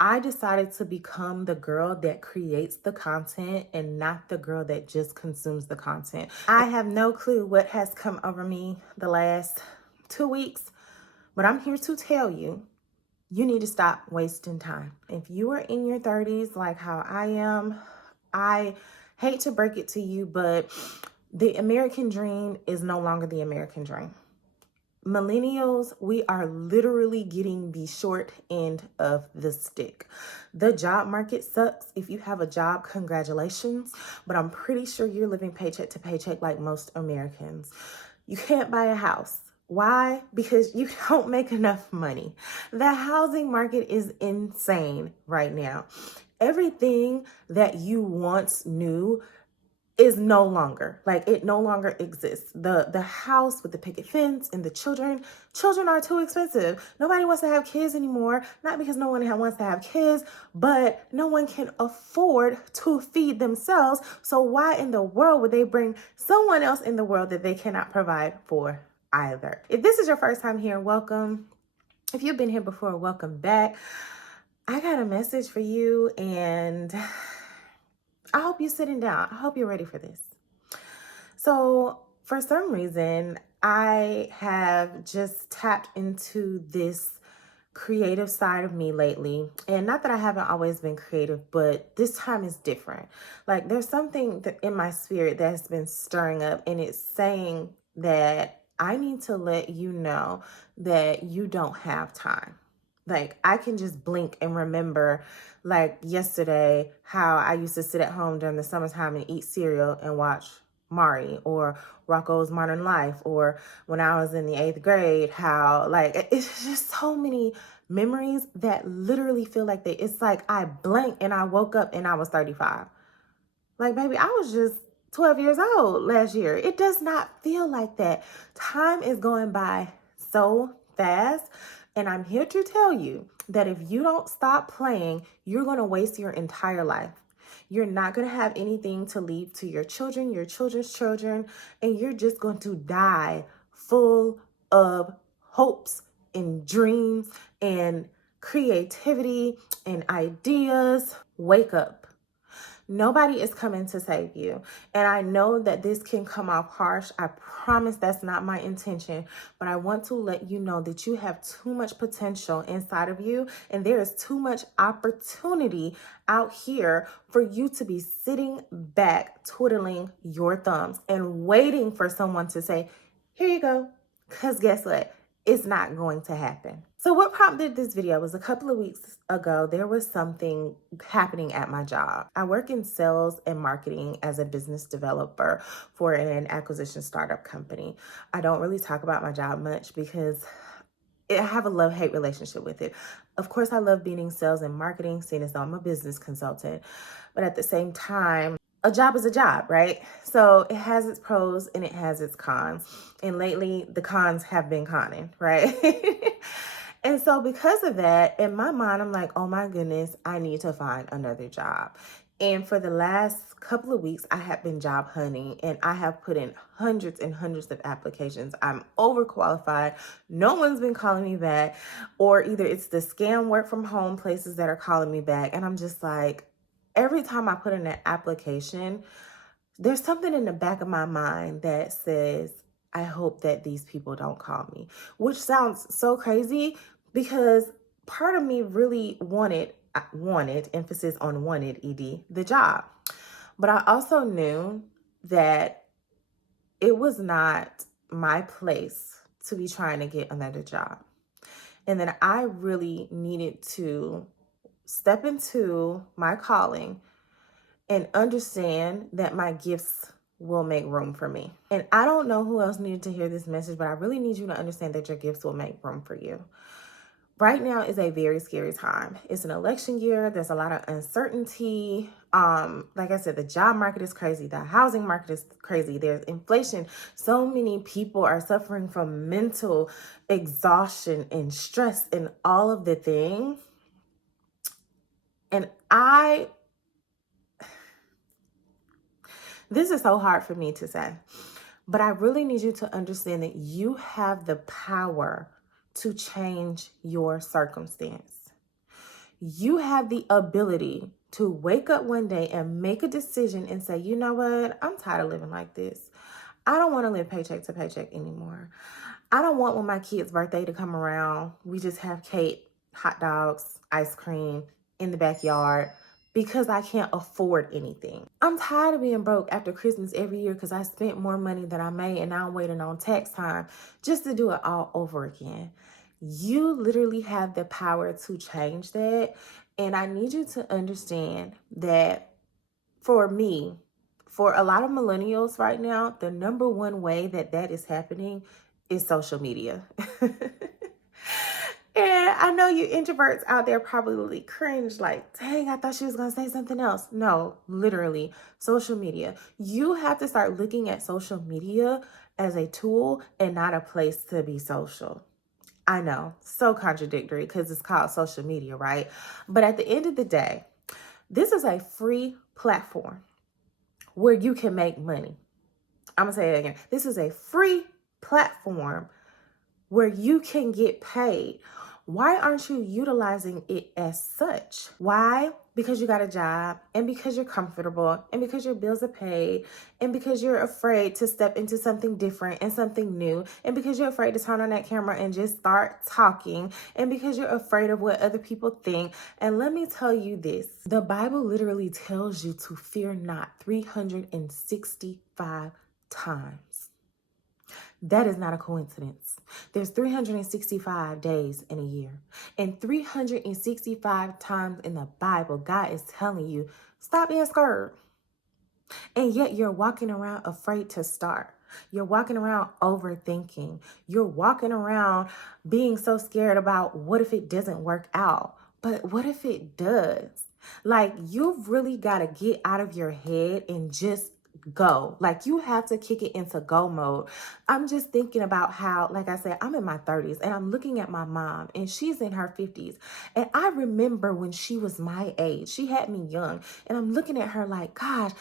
I decided to become the girl that creates the content and not the girl that just consumes the content. I have no clue what has come over me the last 2 weeks, but I'm here to tell you, you need to stop wasting time. If you are in your 30s, like how I am, I hate to break it to you, but the American dream is no longer the American dream. Millennials, we are literally getting the short end of the stick. The job market sucks. If you have a job, congratulations, but I'm pretty sure you're living paycheck to paycheck like most Americans. You can't buy a house. Why? Because you don't make enough money. The housing market is insane right now. Everything that you once knew is no longer, like, it no longer exists. The house with the picket fence and the children are too expensive. Nobody wants to have kids anymore, not because no one wants to have kids, but no one can afford to feed themselves. So why in the world would they bring someone else in the world that they cannot provide for either? If this is your first time here, welcome. If you've been here before, welcome back. I got a message for you, and I hope you're sitting down. I hope you're ready for this. So for some reason, I have just tapped into this creative side of me lately. And not that I haven't always been creative, but this time is different. Like, there's something that in my spirit that's been stirring up, and it's saying that I need to let you know that you don't have time. Like, I can just blink and remember, like yesterday, how I used to sit at home during the summertime and eat cereal and watch Mari or Rocco's Modern Life, or when I was in the 8th grade, how, like, it's just so many memories that literally feel like it's like I blinked and I woke up and I was 35. Like, baby, I was just 12 years old last year. It does not feel like that. Time is going by so fast. And I'm here to tell you that if you don't stop playing, you're going to waste your entire life. You're not going to have anything to leave to your children, your children's children, and you're just going to die full of hopes and dreams and creativity and ideas. Wake up. Nobody is coming to save you. And I know that this can come off harsh. I promise that's not my intention. But I want to let you know that you have too much potential inside of you. And there is too much opportunity out here for you to be sitting back, twiddling your thumbs and waiting for someone to say, here you go. Because guess what? It's not going to happen. So what prompted this video was a couple of weeks ago, there was something happening at my job. I work in sales and marketing as a business developer for an acquisition startup company. I don't really talk about my job much because I have a love-hate relationship with it. Of course, I love being in sales and marketing, seeing as though I'm a business consultant. But at the same time, a job is a job, right? So it has its pros and it has its cons. And lately, the cons have been conning, right? And so because of that, in my mind, I'm like, oh my goodness, I need to find another job. And for the last couple of weeks, I have been job hunting, and I have put in hundreds and hundreds of applications. I'm overqualified. No one's been calling me back, or either it's the scam work from home places that are calling me back. And I'm just like, every time I put in an application, there's something in the back of my mind that says, I hope that these people don't call me, which sounds so crazy because part of me really wanted, emphasis on wanted, the job. But I also knew that it was not my place to be trying to get another job. And that I really needed to step into my calling and understand that my gifts will make room for me. And I don't know who else needed to hear this message, but I really need you to understand that your gifts will make room for you. Right now is a very scary time. It's an election year. There's a lot of uncertainty. Like I said, the job market is crazy. The housing market is crazy. There's inflation. So many people are suffering from mental exhaustion and stress and all of the things. And this is so hard for me to say, but I really need you to understand that you have the power to change your circumstance. You have the ability to wake up one day and make a decision and say, you know what? I'm tired of living like this. I don't want to live paycheck to paycheck anymore. I don't want when my kid's birthday to come around, we just have cake, hot dogs, ice cream in the backyard because I can't afford anything. I'm tired of being broke after Christmas every year because I spent more money than I made and now I'm waiting on tax time just to do it all over again. You literally have the power to change that. And I need you to understand that for me, for a lot of millennials right now, the number one way that that is happening is social media. And I know you introverts out there probably cringe like, dang, I thought she was going to say something else. No, literally, social media. You have to start looking at social media as a tool and not a place to be social. I know, so contradictory because it's called social media, right? But at the end of the day, this is a free platform where you can make money. I'm going to say it again. This is a free platform where you can get paid. Why aren't you utilizing it as such? Why? Because you got a job, and because you're comfortable, and because your bills are paid, and because you're afraid to step into something different and something new, and because you're afraid to turn on that camera and just start talking, and because you're afraid of what other people think. And let me tell you this, the Bible literally tells you to fear not 365 times. That is not a coincidence. There's 365 days in a year. And 365 times in the Bible, God is telling you, stop being scared. And yet you're walking around afraid to start. You're walking around overthinking. You're walking around being so scared about what if it doesn't work out? But what if it does? Like, you've really got to get out of your head and just go. Like, you have to kick it into go mode. I'm just thinking about how, like I said, I'm in my 30s and I'm looking at my mom and she's in her 50s. And I remember when she was my age, she had me young, and I'm looking at her like, gosh,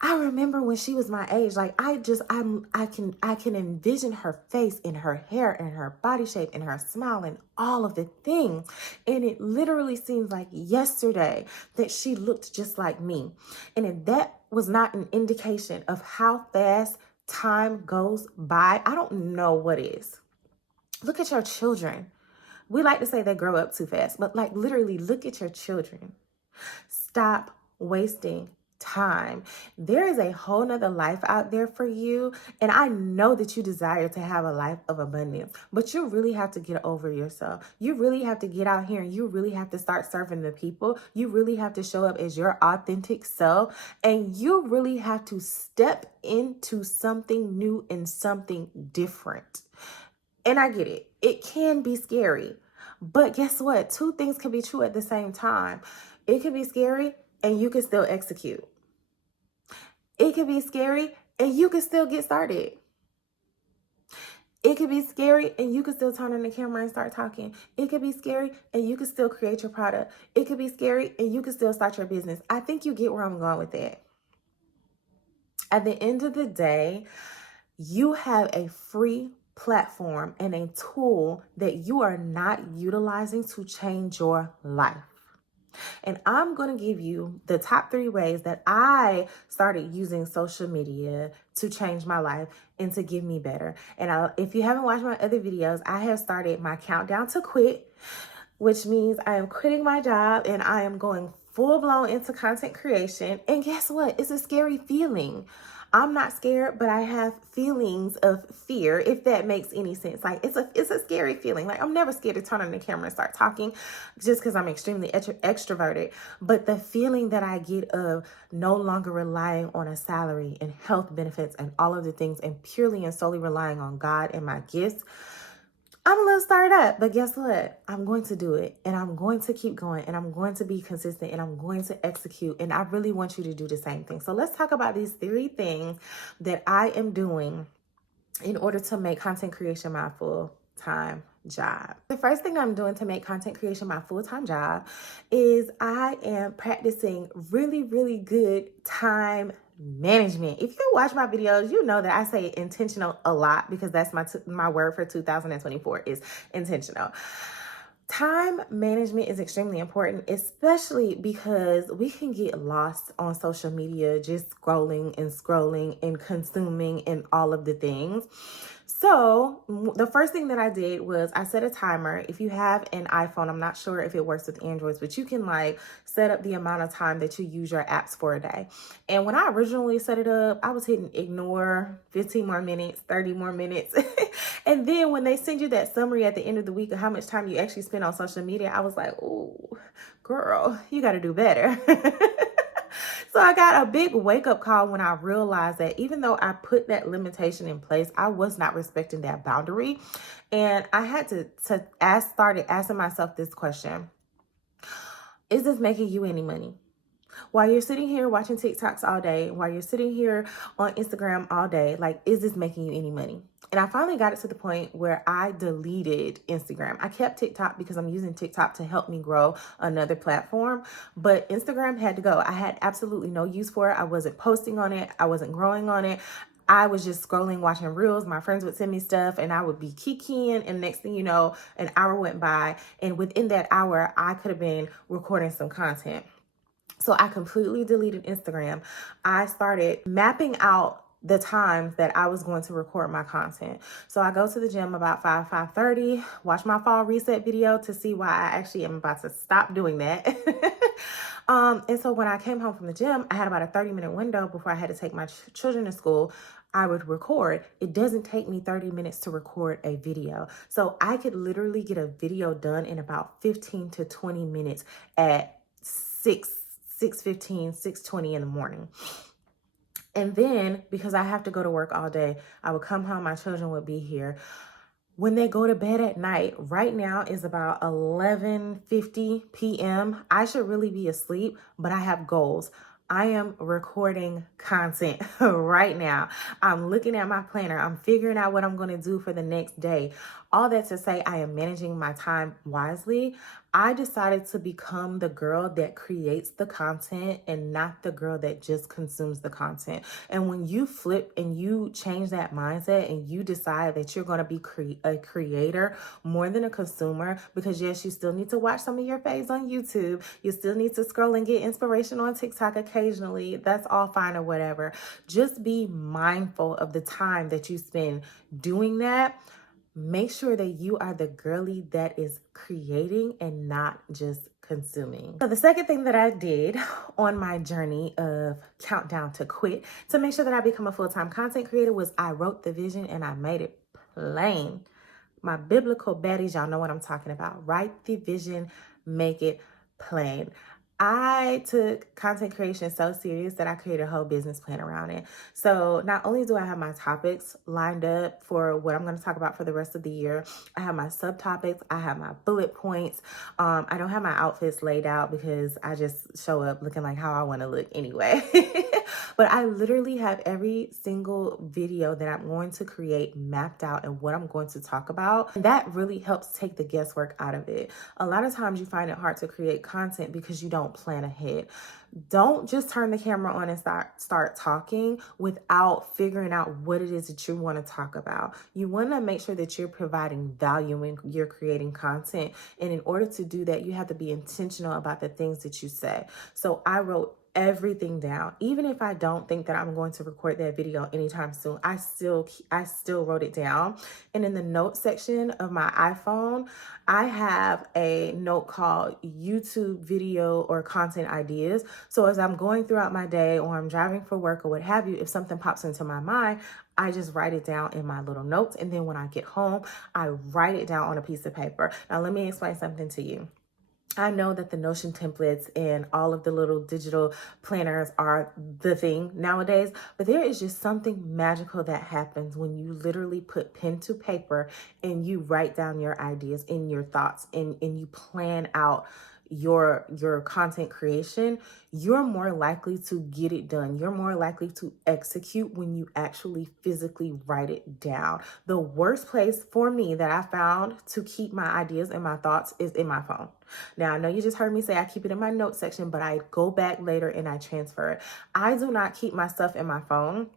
I remember when she was my age. Like, I can envision her face and her hair and her body shape and her smile and all of the things. And it literally seems like yesterday that she looked just like me. And if that was not an indication of how fast time goes by, I don't know what is. Look at your children. We like to say they grow up too fast, but like literally look at your children. Stop wasting time. There is a whole nother life out there for you. And I know that you desire to have a life of abundance, but you really have to get over yourself. You really have to get out here and you really have to start serving the people. You really have to show up as your authentic self. And you really have to step into something new and something different. And I get it. It can be scary. But guess what? Two things can be true at the same time. It can be scary and you can still execute. It can be scary and you can still get started. It could be scary and you can still turn on the camera and start talking. It could be scary and you can still create your product. It could be scary and you can still start your business. I think you get where I'm going with that. At the end of the day, you have a free platform and a tool that you are not utilizing to change your life. And I'm going to give you the top 3 ways that I started using social media to change my life and to give me better. And if you haven't watched my other videos, I have started my countdown to quit, which means I am quitting my job and I am going full blown into content creation. And guess what? It's a scary feeling. I'm not scared, but I have feelings of fear, if that makes any sense. Like, it's a scary feeling. Like, I'm never scared to turn on the camera and start talking just because I'm extremely extroverted. But the feeling that I get of no longer relying on a salary and health benefits and all of the things and purely and solely relying on God and my gifts, I'm a little stirred up, but guess what? I'm going to do it, and I'm going to keep going, and I'm going to be consistent, and I'm going to execute, and I really want you to do the same thing. So let's talk about these 3 things that I am doing in order to make content creation my full-time job. The first thing I'm doing to make content creation my full-time job is I am practicing really, really good time management. If you watch my videos, you know that I say intentional a lot because that's my word for 2024 is intentional. Time management is extremely important, especially because we can get lost on social media, just scrolling and consuming and all of the things. So the first thing that I did was I set a timer. If you have an iPhone, I'm not sure if it works with Androids, but you can like set up the amount of time that you use your apps for a day. And when I originally set it up, I was hitting ignore, 15 more minutes, 30 more minutes. And then when they send you that summary at the end of the week of how much time you actually spend on social media, I was like, oh, girl, you got to do better. So I got a big wake up call when I realized that even though I put that limitation in place, I was not respecting that boundary. And I had started asking myself this question: is this making you any money? While you're sitting here watching TikToks all day, while you're sitting here on Instagram all day, like, is this making you any money? And I finally got it to the point where I deleted Instagram. I kept TikTok because I'm using TikTok to help me grow another platform, but Instagram had to go. I had absolutely no use for it. I wasn't posting on it. I wasn't growing on it. I was just scrolling, watching reels. My friends would send me stuff and I would be kikiing. And next thing you know, an hour went by. And within that hour, I could have been recording some content. So I completely deleted Instagram. I started mapping out the times that I was going to record my content. So I go to the gym about 5:30, watch my fall reset video to see why I actually am about to stop doing that. And so when I came home from the gym, I had about a 30-minute window before I had to take my children to school. I would record. It doesn't take me 30 minutes to record a video. So I could literally get a video done in about 15 to 20 minutes at 6:15, 6:20 in the morning. And then because I have to go to work all day, I would come home, my children would be here. When they go to bed at night, right now is about 11:50 p.m. I should really be asleep, but I have goals. I am recording content right now. I'm looking at my planner. I'm figuring out what I'm going to do for the next day. All that to say, I am managing my time wisely. I decided to become the girl that creates the content and not the girl that just consumes the content. And when you flip and you change that mindset and you decide that you're going to be a creator more than a consumer, because yes, you still need to watch some of your faves on YouTube. You still need to scroll and get inspiration on TikTok occasionally. That's all fine or whatever. Just be mindful of the time that you spend doing that. Make sure that you are the girly that is creating and not just consuming. So the second thing that I did on my journey of countdown to quit to make sure that I become a full-time content creator was I wrote the vision and I made it plain. My biblical baddies, y'all know what I'm talking about. Write the vision, make it plain. I took content creation so serious that I created a whole business plan around it. So not only do I have my topics lined up for what I'm going to talk about for the rest of the year, I have my subtopics, I have my bullet points. I don't have my outfits laid out because I just show up looking like how I want to look anyway. But I literally have every single video that I'm going to create mapped out and what I'm going to talk about. And that really helps take the guesswork out of it. A lot of times you find it hard to create content because you don't plan ahead. Don't just turn the camera on and start talking without figuring out what it is that you want to talk about. You want to make sure that you're providing value when you're creating content. And in order to do that, you have to be intentional about the things that you say. So I wrote everything down. Even if I don't think that I'm going to record that video anytime soon, I still wrote it down. And in the notes section of my iPhone, I have a note called YouTube video or content ideas. So as I'm going throughout my day or I'm driving for work or what have you, if something pops into my mind, I just write it down in my little notes. And then when I get home, I write it down on a piece of paper. Now, let me explain something to you. I know that the Notion templates and all of the little digital planners are the thing nowadays, but there is just something magical that happens when you literally put pen to paper and you write down your ideas and your thoughts and you plan out your content creation. You're more likely to get it done. You're more likely to execute when you actually physically write it down. The worst place for me that I found to keep my ideas and my thoughts is in my phone. Now, I know you just heard me say I keep it in my notes section, but I go back later and I transfer it. I do not keep my stuff in my phone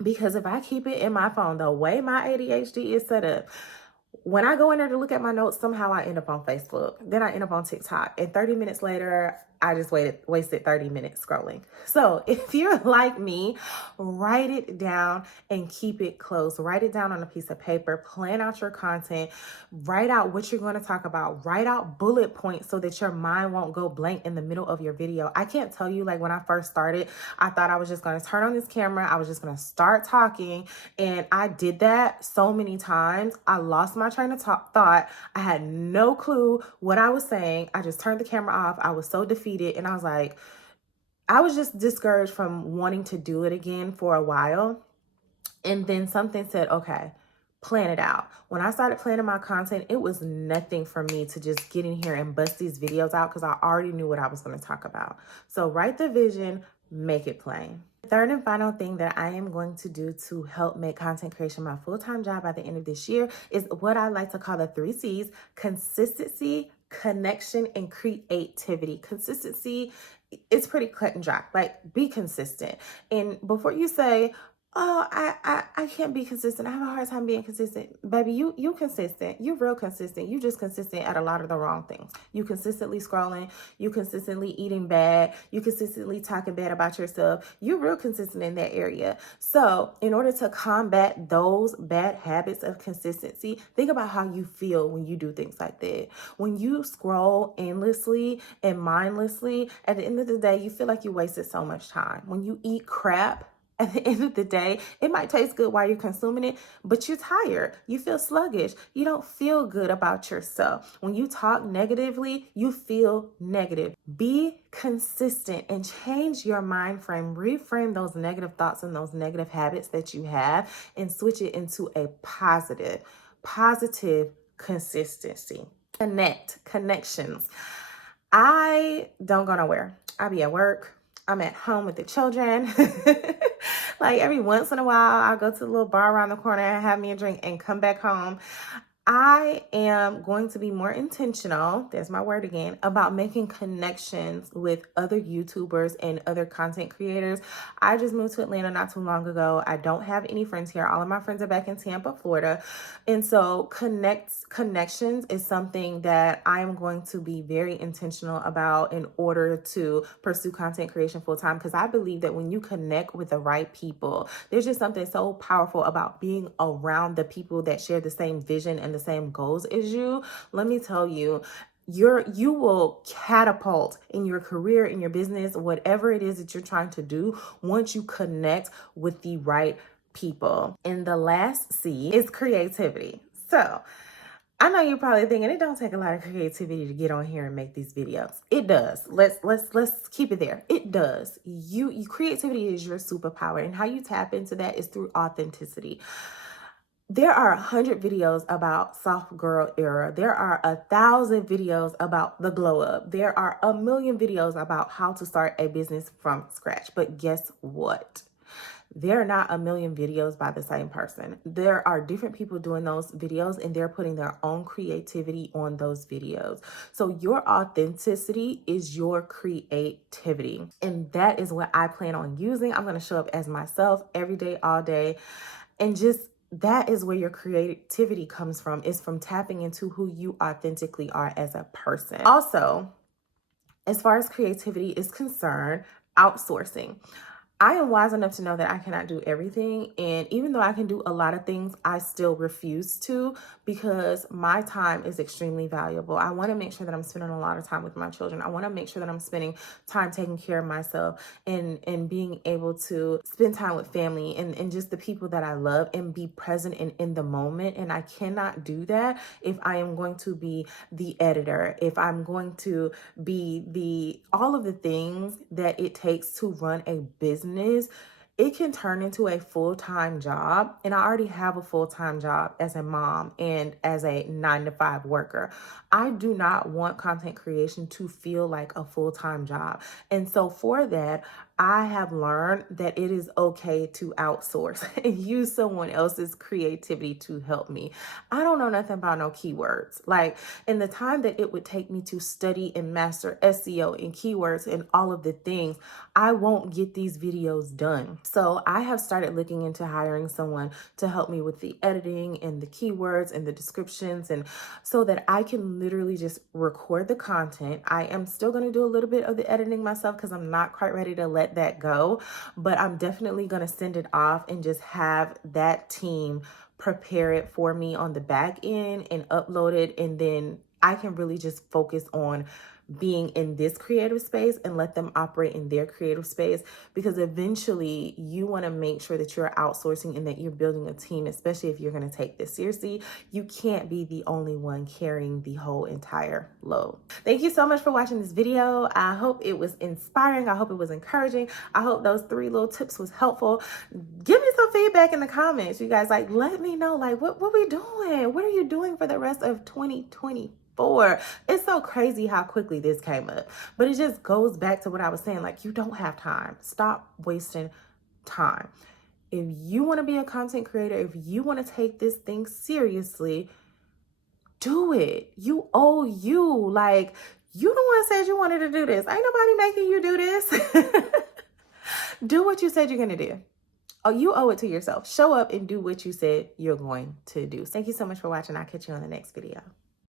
because if I keep it in my phone, the way my ADHD is set up, When I go in there to look at my notes, somehow I end up on Facebook. Then I end up on TikTok. And 30 minutes later, I just wasted 30 minutes scrolling. So if you're like me, write it down and keep it close. Write it down on a piece of paper. Plan out your content. Write out what you're going to talk about. Write out bullet points so that your mind won't go blank in the middle of your video. I can't tell you, like when I first started, I thought I was just going to turn on this camera. I was just going to start talking. And I did that so many times. I lost my train of thought. I had no clue what I was saying. I just turned the camera off. I was so defeated. And I was like, I was just discouraged from wanting to do it again for a while. And then something said, okay, plan it out. When I started planning my content, it was nothing for me to just get in here and bust these videos out because I already knew what I was going to talk about. So write the vision, make it plain. Third and final thing that I am going to do to help make content creation my full-time job by the end of this year is what I like to call the 3 C's: consistency, connection, and creativity. Consistency, it's pretty cut and dry. Like, be consistent. And before you say, oh, I can't be consistent, I have a hard time being consistent, baby, you consistent. You real consistent. You just consistent at a lot of the wrong things. You consistently scrolling. You consistently eating bad. You consistently talking bad about yourself. You're real consistent in that area. So in order to combat those bad habits of consistency, think about how you feel when you do things like that. When you scroll endlessly and mindlessly, at the end of the day, you feel like you wasted so much time. When you eat crap, at the end of the day, it might taste good while you're consuming it, but you're tired. You feel sluggish. You don't feel good about yourself. When you talk negatively, you feel negative. Be consistent and change your mind frame. Reframe those negative thoughts and those negative habits that you have and switch it into a positive consistency. Connections. I don't go nowhere. I be at work. I'm at home with the children. Like every once in a while, I'll go to the little bar around the corner and have me a drink and come back home. I am going to be more intentional, there's my word again, about making connections with other YouTubers and other content creators. I just moved to Atlanta not too long ago. I don't have any friends here. All of my friends are back in Tampa, Florida. And so connections is something that I am going to be very intentional about in order to pursue content creation full time, because I believe that when you connect with the right people, there's just something so powerful about being around the people that share the same vision and the same goals as you. Let me tell you, you will catapult in your career, in your business, whatever it is that you're trying to do, once you connect with the right people. And the last C is creativity. So I know you're probably thinking it don't take a lot of creativity to get on here and make these videos. It does. Let's keep it there. It does. Creativity is your superpower, and how you tap into that is through authenticity. There are 100 videos about soft girl era. There are 1,000 videos about the glow up. There are 1,000,000 videos about how to start a business from scratch. But guess what? There are not 1,000,000 videos by the same person. There are different people doing those videos, and they're putting their own creativity on those videos. So your authenticity is your creativity. And that is what I plan on using. I'm going to show up as myself every day, all day. And just that is where your creativity comes from, is from tapping into who you authentically are as a person. Also, as far as creativity is concerned, outsourcing. I am wise enough to know that I cannot do everything. And even though I can do a lot of things, I still refuse to, because my time is extremely valuable. I want to make sure that I'm spending a lot of time with my children. I want to make sure that I'm spending time taking care of myself and being able to spend time with family and just the people that I love, and be present and in the moment. And I cannot do that if I am going to be the editor, if I'm going to be all of the things that it takes to run a business. It can turn into a full-time job. And I already have a full-time job as a mom and as a 9-to-5 worker. I do not want content creation to feel like a full-time job. And so for that, I have learned that it is okay to outsource and use someone else's creativity to help me. I don't know nothing about no keywords. Like, in the time that it would take me to study and master SEO and keywords and all of the things, I won't get these videos done. So I have started looking into hiring someone to help me with the editing and the keywords and the descriptions, and so that I can literally just record the content. I am still going to do a little bit of the editing myself because I'm not quite ready to let that go, but I'm definitely going to send it off and just have that team prepare it for me on the back end and upload it, and then I can really just focus on being in this creative space and let them operate in their creative space, because eventually you want to make sure that you're outsourcing and that you're building a team, especially if you're going to take this seriously. You can't be the only one carrying the whole entire load. Thank you so much for watching this video. I hope it was inspiring. I hope it was encouraging. I hope those 3 little tips was helpful. Give me some feedback in the comments. You guys, like, let me know, like, what we doing? What are you doing for the rest of 2024? It's so crazy how quickly this came up, but it just goes back to what I was saying. Like, you don't have time. Stop wasting time. If you want to be a content creator, if you want to take this thing seriously, do it. You owe you. Like, you the one said you wanted to do this. Ain't nobody making you do this. Do what you said you're going to do. Oh, you owe it to yourself. Show up and do what you said you're going to do. Thank you so much for watching. I'll catch you on the next video.